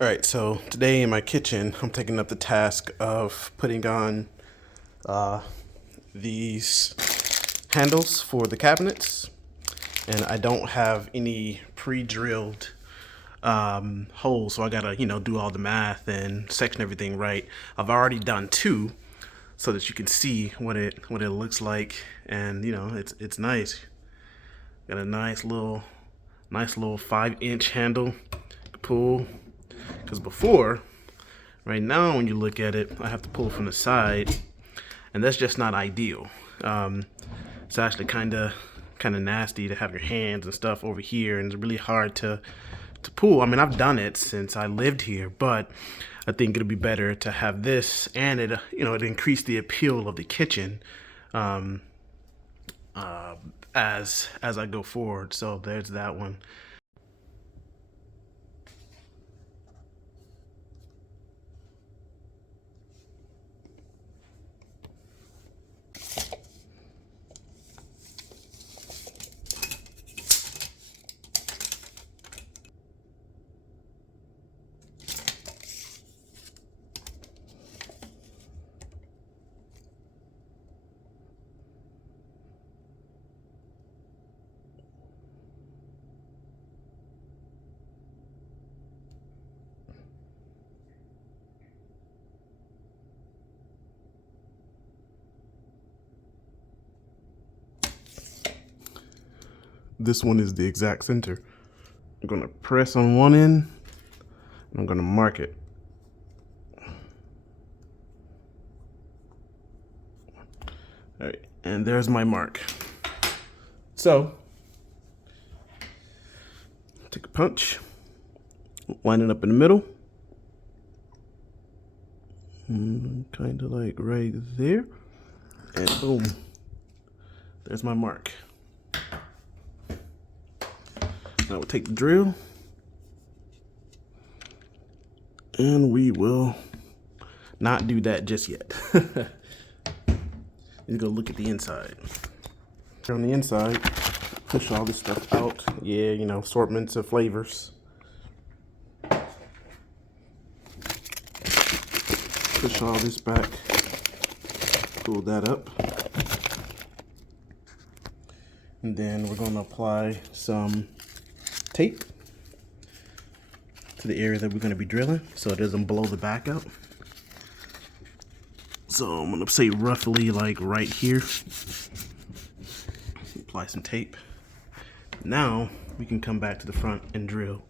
All right, so today in my kitchen, I'm taking up the task of putting on these handles for the cabinets. And I don't have any pre-drilled holes, so I gotta, do all the math and section everything right. I've already done two so that you can see what it looks like, and it's nice. Got a nice little 5-inch handle to pull. Because before, right now when you look at it, I have to pull from the side, and that's just not ideal. It's actually kind of nasty to have your hands and stuff over here, and it's really hard to pull. I mean, I've done it since I lived here, but I think it'll be better to have this, and it increased the appeal of the kitchen as I go forward. So there's that one. This one is the exact center. I'm gonna press on one end, and I'm gonna mark it. All right, and there's my mark. So, take a punch, line it up in the middle, kind of like right there, and boom, there's my mark. Now we'll take the drill, and we will not do that just yet. Let's go look at the inside. On the inside, push all this stuff out. Yeah, assortments of flavors. Push all this back, pull that up. And then we're gonna apply some tape to the area that we're going to be drilling so it doesn't blow the back out. So I'm going to say roughly like right here. Apply some tape. Now we can come back to the front and drill.